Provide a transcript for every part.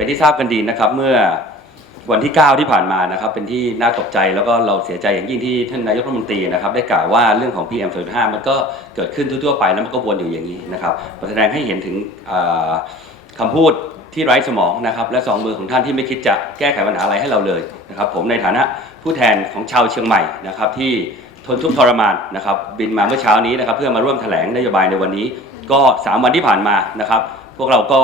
เป็นที่ทราบกันดีนะครับ เมื่อวันที่ 9 ที่ผ่านมานะครับ เป็นที่น่าตกใจแล้วก็เราเสียใจอย่างยิ่งที่ท่านนายกรัฐมนตรีนะครับ ได้กล่าวว่าเรื่องของ PM 2.5มันก็เกิดขึ้นทั่วๆไปแล้วมันก็วนอยู่อย่างนี้นะครับแสดงให้เห็นถึงอ่าคำพูดที่ไร้สมองนะครับ และสองมือของท่านที่ไม่คิดจะแก้ไขปัญหาอะไรให้เราเลยนะครับ ผมในฐานะผู้แทนของชาวเชียงใหม่นะครับ ที่ทนทุกข์ทรมานนะครับ บินมาเมื่อเช้านี้นะครับ เพื่อมาร่วมแถลงนโยบายในวันนี้ ก็ 3 วันที่ผ่านมานะครับ พวกเราก็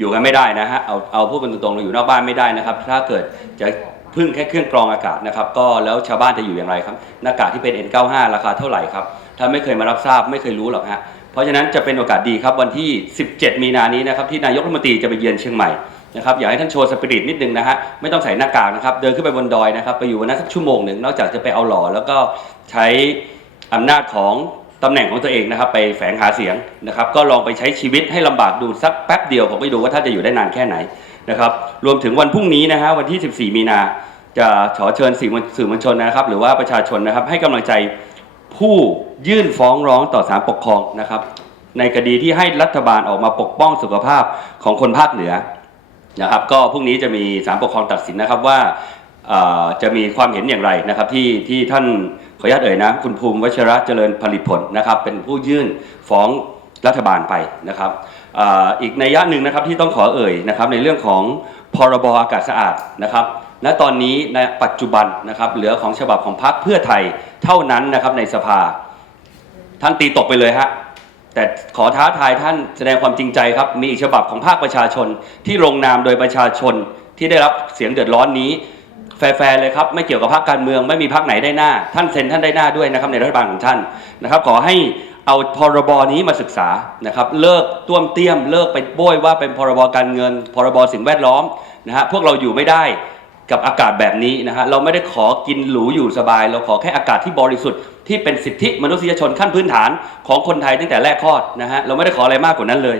อยู่กันไม่ได้นะฮะเอาเอาพูดกันตรงๆเราอยู่นอกบ้านไม่ได้นะครับ ถ้าเกิดจะพึ่งแค่เครื่องกรองอากาศนะครับ ก็แล้วชาวบ้านจะอยู่อย่างไรครับหน้ากากที่เป็น N95 ราคาเท่าไหร่ครับ ถ้าไม่เคยมารับทราบไม่เคยรู้หรอกฮะเพราะฉะนั้นจะเป็นโอกาสดีครับวันที่ 17 มีนานี้นะครับที่นายกรัฐมนตรีจะไปเยือนเชียงใหม่นะครับอยากให้ท่านโชว์สปิริตนิดนึงนะฮะไม่ต้องใส่หน้ากากนะครับ เดินขึ้นไปบนดอยนะครับ ไปอยู่วันนั้นสักชั่วโมงหนึ่งนอกจากจะไปเอาหล่อแล้วก็ใช้อำนาจของ ตำแหน่งของตัวเองนะครับ ไปแฝงหาเสียงนะครับ ก็ลองไปใช้ชีวิตให้ลำบากดูสักแป๊บเดียวผมไปดูว่าท่านจะอยู่ได้นานแค่ไหนนะครับรวมถึงวันพรุ่งนี้นะฮะวันที่ 14 มีนา จะขอเชิญสื่อมวลชนนะครับ หรือว่าประชาชนนะครับ ให้กำลังใจผู้ยื่นฟ้องร้องต่อศาลปกครองนะครับ ในคดีที่ให้รัฐบาลออกมาปกป้องสุขภาพของคนภาคเหนือนะครับก็พรุ่งนี้จะมีศาลปกครองตัดสินนะครับว่าจะมีความเห็นอย่างไรนะครับที่ที่ท่าน ขออนุญาตเอ่ยนะคุณภูมิวชระเจริญผลิตผลนะครับ เป็นผู้ยื่นฟ้องรัฐบาลไปนะครับอ,อีกในยยะหนึ่งนะครับที่ต้องขอเอ่ยนะครับในเรื่องของพรบอากาศสะอาดนะครับณตอนนี้ในปัจจุบันนะครับเหลือของฉบับของพรรคเพื่อไทยเท่านั้นนะครับในสภา ท่านตีตกไปเลยฮะแต่ขอท้าทายท่านแสดงความจริงใจครับ มีอีกฉบับของภาคประชาชนที่ลงนามโดยประชาชนที่ได้รับเสียงเดือดร้อนนี้ แฟร์เลยครับไม่เกี่ยวกับพรรคการเมืองไม่มีพรรคไหนได้หน้า ท่านเซ็นท่านได้หน้าด้วยนะครับในรัฐบาลของท่านนะครับขอให้เอาพรบนี้มาศึกษานะครับเลิกต้วมเตี้ยมเลิกไปโบยว่าเป็นพรบการเงิน พรบสิ่งแวดล้อมนะฮะพวกเราอยู่ไม่ได้กับอากาศแบบนี้นะฮะเราไม่ได้ขอกินหรูอยู่สบาย เราขอแค่อากาศที่บริสุทธิ์ที่เป็นสิทธิมนุษยชนขั้นพื้นฐานของคนไทยตั้งแต่แรกคลอดนะฮะเราไม่ได้ขออะไรมากกว่านั้นเลย